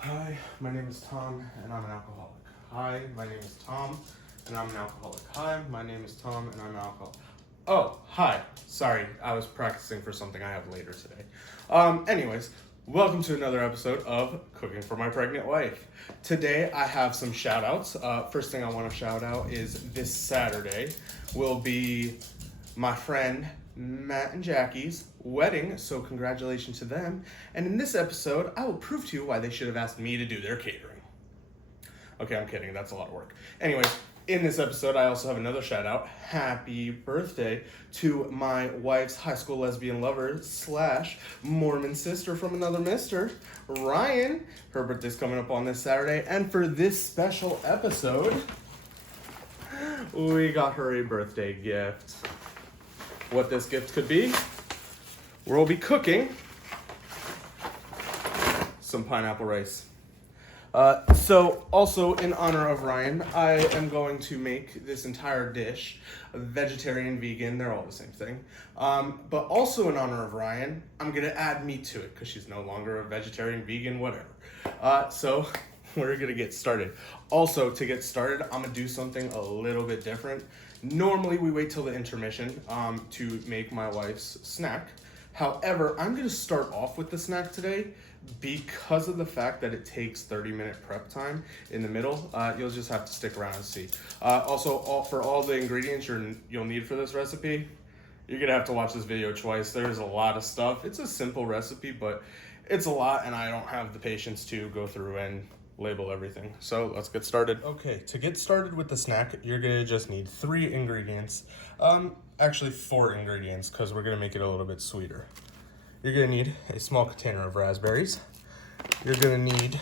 Hi, my name is Tom, and I'm an alcoholic. Hi, my name is Tom, and I'm an alcoholic. Hi, my name is Tom, and I'm an alcoholic. Oh, hi. Sorry, I was practicing for something I have later today. Anyways, welcome to another episode of Cooking for My Pregnant Wife. Today I have some shout outs. First thing I want to shout out is this Saturday will be my friend Matt and Jackie's wedding, so congratulations to them. And in this episode, I will prove to you why they should have asked me to do their catering. Okay, I'm kidding, that's a lot of work. Anyways, in this episode, I also have another shout out. Happy birthday to my wife's high school lesbian lover / Mormon sister from another mister, Ryan. Her birthday's coming up on this Saturday, and for this special episode, we got her a birthday gift. What this gift could be, we'll be some pineapple rice. So also in honor of Ryan, I am going to make this entire dish vegetarian, vegan, they're all the same thing. But also in honor of Ryan, I'm gonna add meat to it because she's no longer a vegetarian, vegan, whatever. So we're gonna get started. Also, to get started, I'm gonna do something a little bit different. Normally we wait till the intermission to make my wife's snack. However, I'm gonna start off with the snack today because of the fact that it takes 30-minute prep time in the middle. You'll just have to stick around and see. Also, for all the ingredients you'll need for this recipe, you're gonna have to watch this video twice. There's a lot of stuff. It's a simple recipe, but it's a lot, and I don't have the patience to go through and label everything. So let's get started. Okay, to get started with the snack, you're gonna just need 3 ingredients. Actually 4 ingredients, because we're gonna make it a little bit sweeter. You're gonna need a small container of raspberries. You're gonna need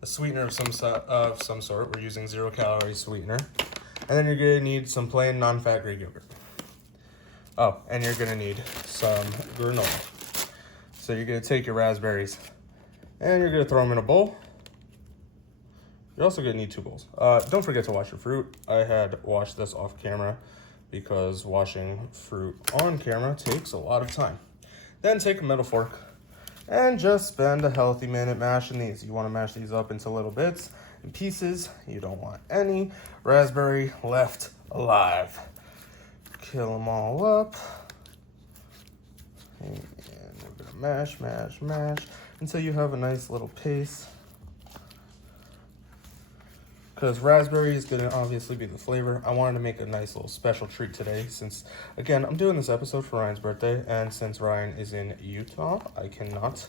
a sweetener of some sort. We're using 0-calorie sweetener. And then you're gonna need some plain non-fat Greek yogurt. Oh, and you're gonna need some granola. So you're gonna take your raspberries and you're gonna throw them in a bowl. You're also gonna need 2 bowls. Don't forget to wash your fruit. I had washed this off camera because washing fruit on camera takes a lot of time. Then take a metal fork and just spend a healthy minute mashing these. You wanna mash these up into little bits and pieces. You don't want any raspberry left alive. Kill them all up. And we're gonna mash, mash, mash until you have a nice little paste. Because raspberry is going to obviously be the flavor. I wanted to make a nice little special treat today since, again, I'm doing this episode for Ryan's birthday, and since Ryan is in Utah, I cannot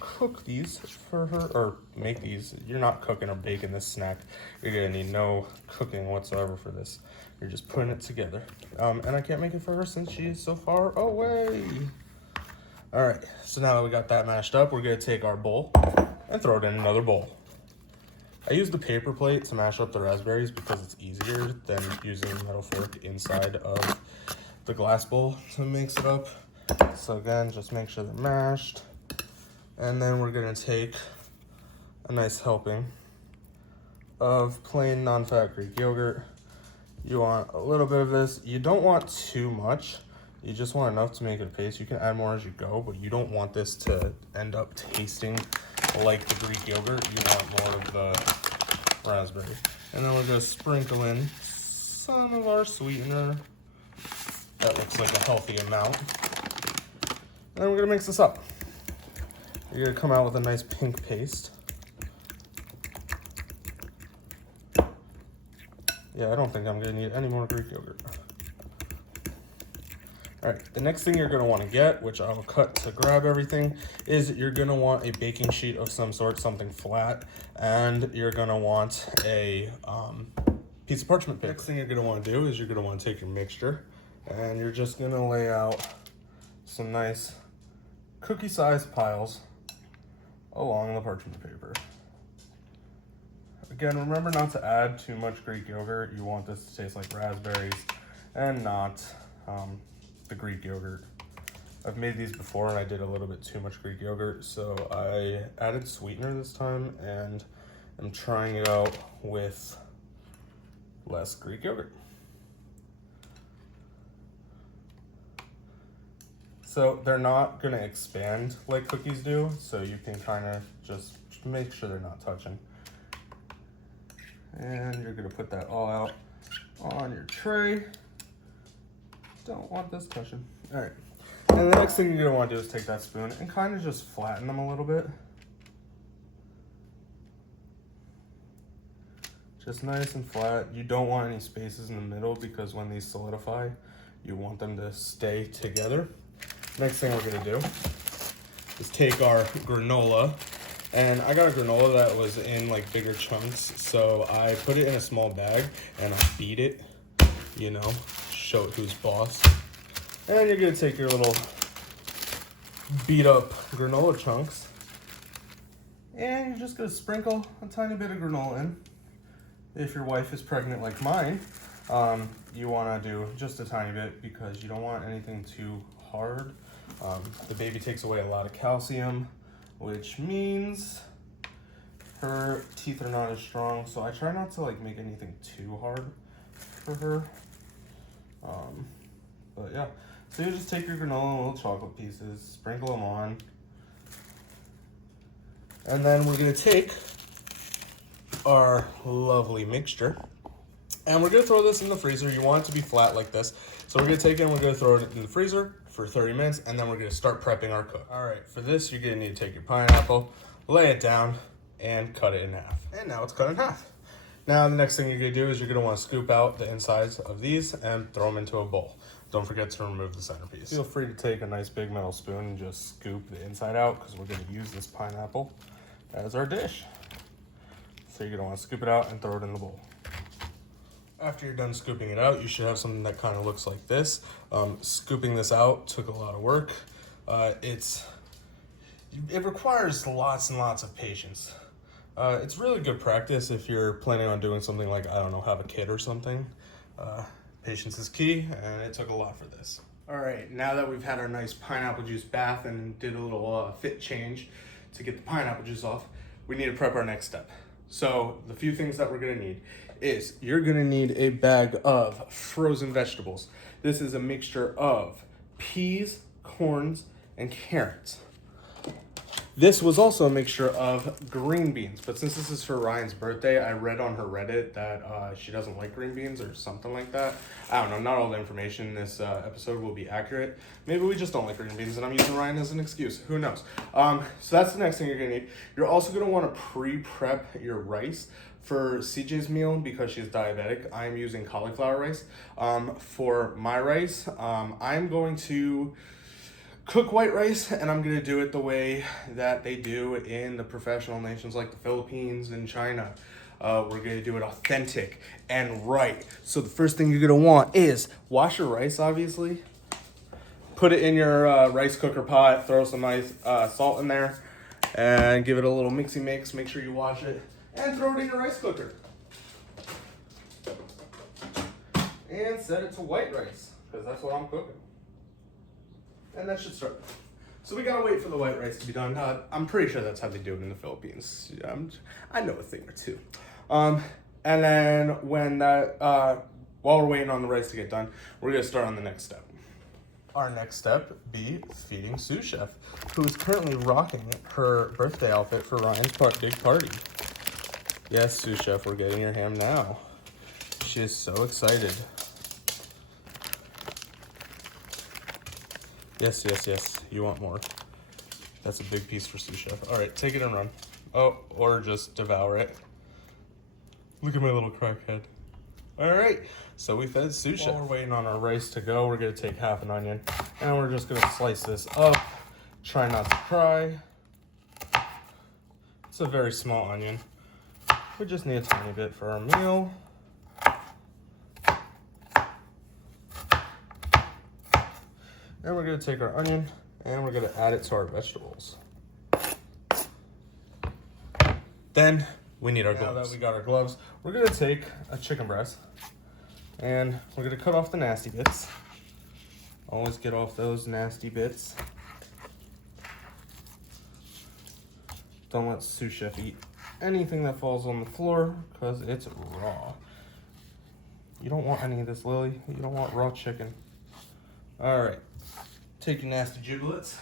cook these for her, or make these. You're not cooking or baking this snack. You're going to need no cooking whatsoever for this. You're just putting it together. And I can't make it for her since she is so far away. All right, so now that we got that mashed up, we're going to take our bowl and throw it in another bowl. I use the paper plate to mash up the raspberries because it's easier than using a metal fork inside of the glass bowl to mix it up. So again, just make sure they're mashed. And then we're gonna take a nice helping of plain non-fat Greek yogurt. You want a little bit of this. You don't want too much. You just want enough to make it a paste. You can add more as you go, but you don't want this to end up tasting like the Greek yogurt. You want more of the raspberry. And then we're gonna sprinkle in some of our sweetener. That looks like a healthy amount. And then we're gonna mix this up. You're gonna come out with a nice pink paste. Yeah, I don't think I'm gonna need any more Greek yogurt. All right, the next thing you're gonna wanna get, which I'll cut to grab everything, is you're gonna want a baking sheet of some sort, something flat, and you're gonna want a piece of parchment paper. Next thing you're gonna wanna do is you're gonna wanna take your mixture, and you're just gonna lay out some nice cookie-sized piles along the parchment paper. Again, remember not to add too much Greek yogurt. You want this to taste like raspberries and not the Greek yogurt. I've made these before and I did a little bit too much Greek yogurt, so I added sweetener this time and I'm trying it out with less Greek yogurt. So they're not gonna expand like cookies do, so you can kind of just make sure they're not touching. And you're gonna put that all out on your tray. Don't want this touching. All right. And the next thing you're gonna want to do is take that spoon and kind of just flatten them a little bit. Just nice and flat. You don't want any spaces in the middle because when these solidify, you want them to stay together. Next thing we're gonna do is take our granola. And I got a granola that was in like bigger chunks, so I put it in a small bag and I beat it, you know, show it who's boss. And you're gonna take your little beat up granola chunks and you're just gonna sprinkle a tiny bit of granola in. If your wife is pregnant like mine, you wanna do just a tiny bit because you don't want anything too hard. The baby takes away a lot of calcium, which means her teeth are not as strong. So I try not to like make anything too hard for her. But yeah, so you just take your granola and little chocolate pieces, sprinkle them on. And then we're gonna take our lovely mixture and we're gonna throw this in the freezer. You want it to be flat like this. So we're gonna take it and we're gonna throw it in the freezer for 30 minutes and then we're gonna start prepping our cook. All right, for this, you're gonna need to take your pineapple, lay it down, and cut it in half. And now it's cut in half. Now the next thing you're gonna do is you're gonna wanna scoop out the insides of these and throw them into a bowl. Don't forget to remove the centerpiece. Feel free to take a nice big metal spoon and just scoop the inside out because we're gonna use this pineapple as our dish. So you're gonna wanna scoop it out and throw it in the bowl. After you're done scooping it out, you should have something that kind of looks like this. Scooping this out took a lot of work. It requires lots and lots of patience. It's really good practice if you're planning on doing something like, I don't know, have a kid or something. Patience is key, and it took a lot for this. All right, now that we've had our nice pineapple juice bath and did a little fit change to get the pineapple juice off, we need to prep our next step. So the few things that we're gonna need is you're gonna need a bag of frozen vegetables. This is a mixture of peas, corns, and carrots. This was also a mixture of green beans, but since this is for Ryan's birthday, I read on her Reddit that she doesn't like green beans or something like that. I don't know, not all the information in this episode will be accurate. Maybe we just don't like green beans and I'm using Ryan as an excuse, who knows? So that's the next thing you're gonna need. You're also gonna wanna pre-prep your rice. For CJ's meal, because she's diabetic, I'm using cauliflower rice. For my rice, I'm going to cook white rice, and I'm gonna do it the way that they do in the professional nations like the Philippines and China. We're gonna do it authentic and right. So the first thing you're gonna want is wash your rice, obviously. Put it in your rice cooker pot, throw some nice salt in there, and give it a little mixy mix. Make sure you wash it, and throw it in your rice cooker. And set it to white rice, because that's what I'm cooking. And that should start. So we gotta wait for the white rice to be done. I'm pretty sure that's how they do it in the Philippines. I know a thing or two. And then when that, while we're waiting on the rice to get done, we're gonna start on the next step. Our next step be feeding Sous Chef, who is currently rocking her birthday outfit for Ryan's big party. Yes, Sous Chef, we're getting your ham now. She is so excited. Yes, yes, yes. You want more. That's a big piece for Sous Chef. All right, take it and run. Oh, or just devour it. Look at my little crackhead. All right, so we fed Sous Chef. While we're waiting on our rice to go, we're gonna take half an onion and we're just gonna slice this up. Try not to cry. It's a very small onion. We just need a tiny bit for our meal. And we're gonna take our onion and we're gonna add it to our vegetables. Then we need our gloves. Now that we got our gloves, we're gonna take a chicken breast and we're gonna cut off the nasty bits. Always get off those nasty bits. Don't let Sous Chef eat anything that falls on the floor because it's raw. You don't want any of this, Lily. You don't want raw chicken. All right. Take your nasty giblets,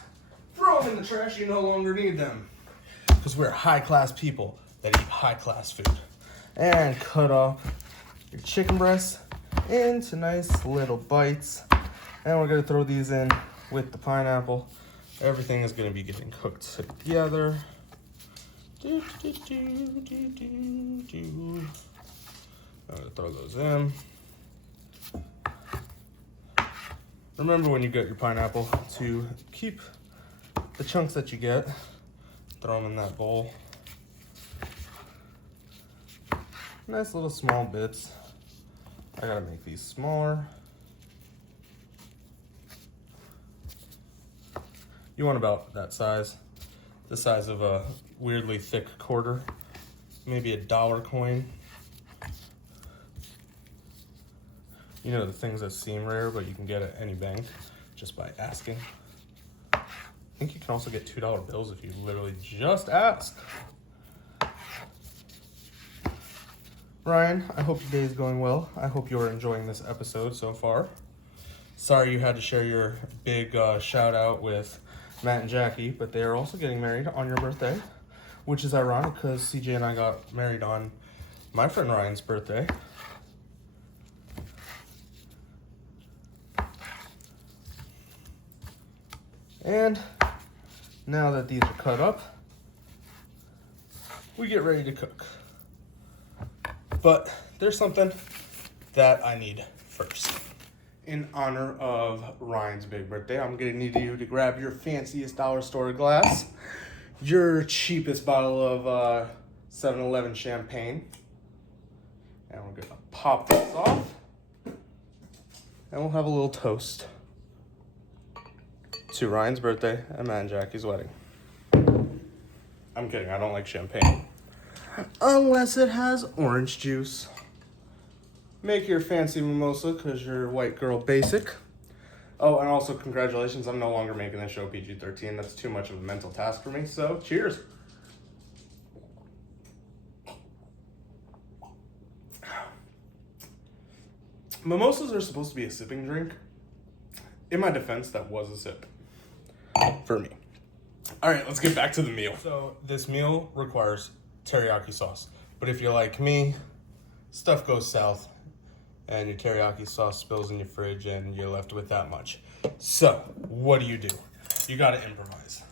throw them in the trash, you no longer need them. Because we're high-class people that eat high-class food. And cut off your chicken breasts into nice little bites. And we're gonna throw these in with the pineapple. Everything is gonna be getting cooked together. I'm gonna throw those in. Remember when you get your pineapple to keep the chunks that you get, throw them in that bowl. Nice little small bits. I gotta make these smaller. You want about that size, the size of a weirdly thick quarter, maybe a dollar coin. You know, the things that seem rare, but you can get at any bank just by asking. I think you can also get $2 bills if you literally just ask. Ryan, I hope your day is going well. I hope you're enjoying this episode so far. Sorry you had to share your big shout out with Matt and Jackie, but they are also getting married on your birthday, which is ironic because CJ and I got married on my friend Ryan's birthday. And now that these are cut up, we get ready to cook. But there's something that I need first. In honor of Ryan's big birthday, I'm gonna need you to grab your fanciest dollar store glass, your cheapest bottle of 7-Eleven champagne, and we're gonna pop this off, and we'll have a little toast to Ryan's birthday and Matt and Jackie's wedding. I'm kidding, I don't like champagne. Unless it has orange juice. Make your fancy mimosa because you're white girl basic. Oh, and also congratulations, I'm no longer making the show PG-13. That's too much of a mental task for me, so cheers. Mimosas are supposed to be a sipping drink. In my defense, that was a sip for me. All right, let's get back to the meal. So this meal requires teriyaki sauce, but if you're like me, stuff goes south and your teriyaki sauce spills in your fridge and you're left with that much. So what do? You gotta improvise.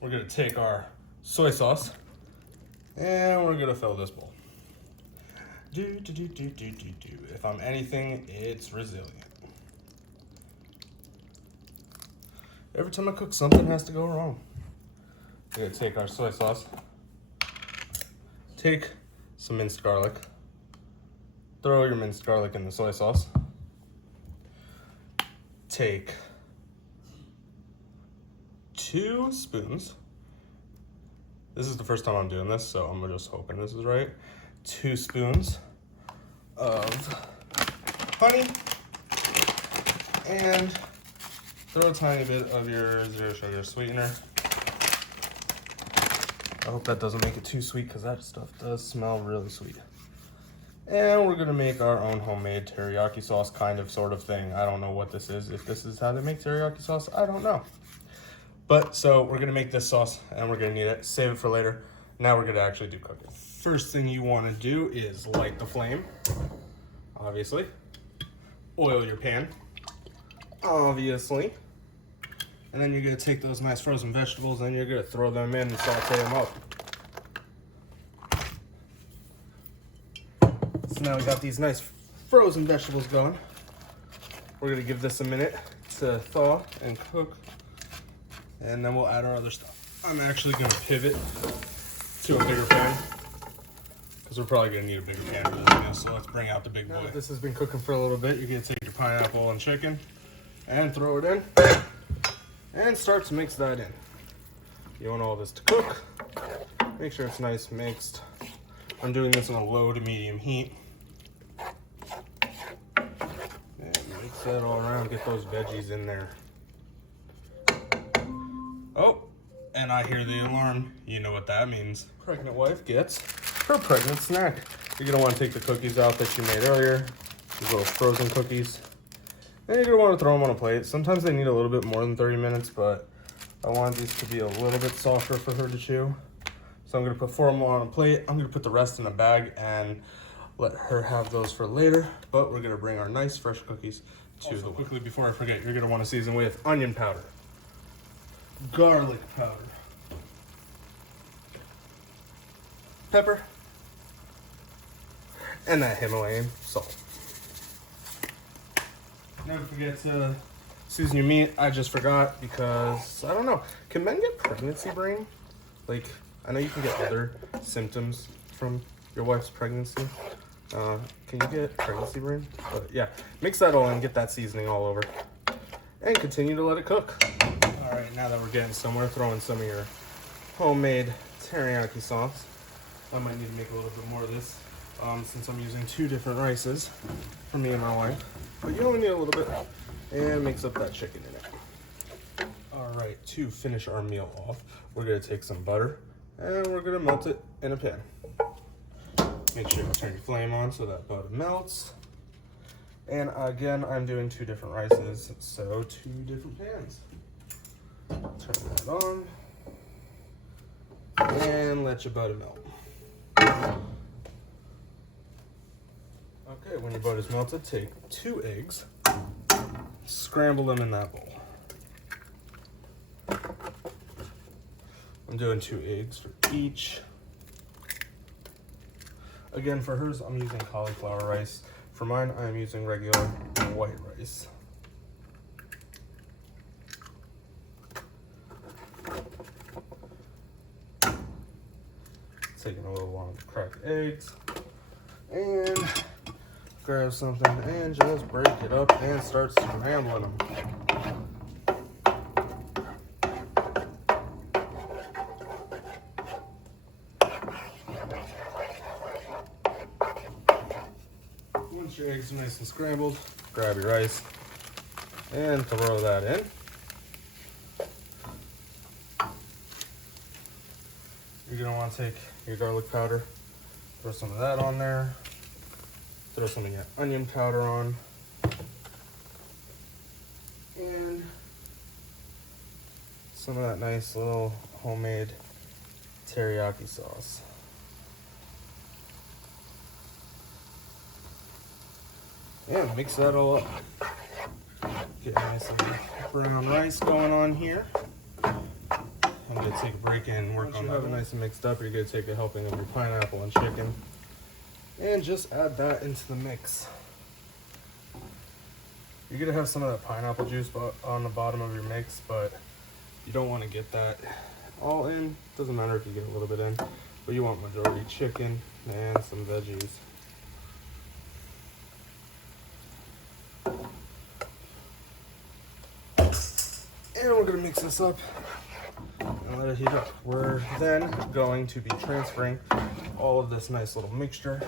We're gonna take our soy sauce and we're gonna fill this bowl. If I'm anything, it's resilient. Every time I cook, something has to go wrong. We're gonna take our soy sauce, take some minced garlic, throw your minced garlic in the soy sauce, take 2 spoons. This is the first time I'm doing this, so I'm just hoping this is right. 2 spoons of honey, and throw a tiny bit of your zero sugar sweetener. I hope that doesn't make it too sweet because that stuff does smell really sweet. And we're gonna make our own homemade teriyaki sauce kind of sort of thing. I don't know what this is. If this is how they make teriyaki sauce, I don't know. But so we're gonna make this sauce and we're gonna need it. Save it for later. Now we're gonna actually do cooking. First thing you wanna do is light the flame, obviously. Oil your pan, obviously. And then you're gonna take those nice frozen vegetables and you're gonna throw them in and saute them up. So now we got these nice frozen vegetables going. We're gonna give this a minute to thaw and cook. And then we'll add our other stuff. I'm actually gonna pivot to a bigger pan because we're probably gonna need a bigger pan for this meal. So let's bring out the big boy. Now that this has been cooking for a little bit, you're gonna take your pineapple and chicken and throw it in. And start to mix that in. You want all this to cook. Make sure it's nice mixed. I'm doing this on a low to medium heat. And mix that all around, get those veggies in there. Oh, and I hear the alarm. You know what that means. Pregnant wife gets her pregnant snack. You're gonna wanna take the cookies out that you made earlier. These little frozen cookies. And you're gonna want to throw them on a plate. Sometimes they need a little bit more than 30 minutes, but I want these to be a little bit softer for her to chew. So I'm gonna put 4 more on a plate. I'm gonna put the rest in a bag and let her have those for later. But we're gonna bring our nice fresh cookies to the quickly before I forget, you're gonna want to season with onion powder, garlic powder, pepper, and that Himalayan salt. Never forget to season your meat. I just forgot because, I don't know, can men get pregnancy brain? Like, I know you can get other symptoms from your wife's pregnancy. Can you get pregnancy brain? But yeah, mix that all in, get that seasoning all over, and continue to let it cook. All right, now that we're getting somewhere, throw in some of your homemade teriyaki sauce. I might need to make a little bit more of this since I'm using 2 different rices for me and my wife. But you only need a little bit, and mix up that chicken in it. All right, to finish our meal off, we're gonna take some butter and we're gonna melt it in a pan. Make sure you turn your flame on so that butter melts. And again, I'm doing 2 different rices, so 2 different pans. Turn that on and let your butter melt. Okay, when your butter's melted, take 2 eggs, scramble them in that bowl. I'm doing 2 eggs for each. Again, for hers, I'm using cauliflower rice. For mine, I'm using regular white rice. Taking a little while to crack eggs. And grab something and just break it up and start scrambling them. Once your eggs are nice and scrambled, grab your rice and throw that in. You're gonna want to take your garlic powder, throw some of that on there. Throw some of your onion powder on. And some of that nice little homemade teriyaki sauce. And mix that all up. Get nice and brown rice going on here. I'm gonna take a break and work on that. Have it nice and mixed up, you're gonna take a helping of your pineapple and chicken. And just add that into the mix. You're gonna have some of that pineapple juice on the bottom of your mix, but you don't want to get that all in. Doesn't matter if you get a little bit in, but you want majority chicken and some veggies. And we're gonna mix this up and let it heat up. We're then going to be transferring all of this nice little mixture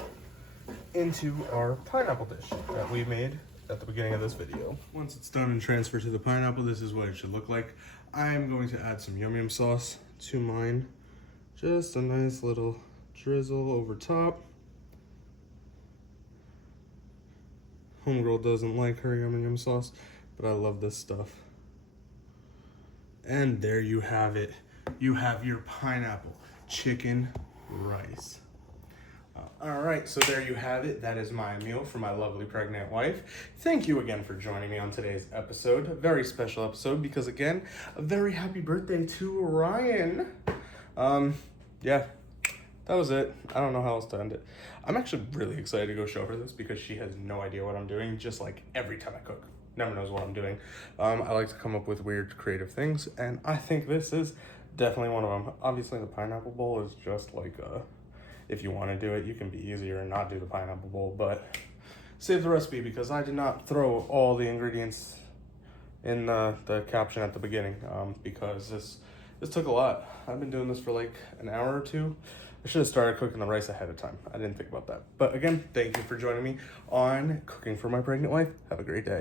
into our pineapple dish that we made at the beginning of this video. Once it's done and transferred to the pineapple, this is what it should look like. I'm going to add some yum yum sauce to mine. Just a nice little drizzle over top. Homegirl doesn't like her yum yum sauce, but I love this stuff. And there you have it. You have your pineapple chicken rice. All right, so there you have it. That is my meal for my lovely pregnant wife. Thank you again for joining me on today's episode. A very special episode because, again, a very happy birthday to Ryan. Yeah, that was it. I don't know how else to end it. I'm actually really excited to go show her this because she has no idea what I'm doing, just like every time I cook. Never knows what I'm doing. I like to come up with weird creative things, and I think this is definitely one of them. Obviously, the pineapple bowl is just like if you want to do it, you can be easier and not do the pineapple bowl, but save the recipe because I did not throw all the ingredients in the caption at the beginning because this took a lot. I've been doing this for like an hour or 2. I should have started cooking the rice ahead of time. I didn't think about that. But again, thank you for joining me on Cooking for My Pregnant Wife. Have a great day.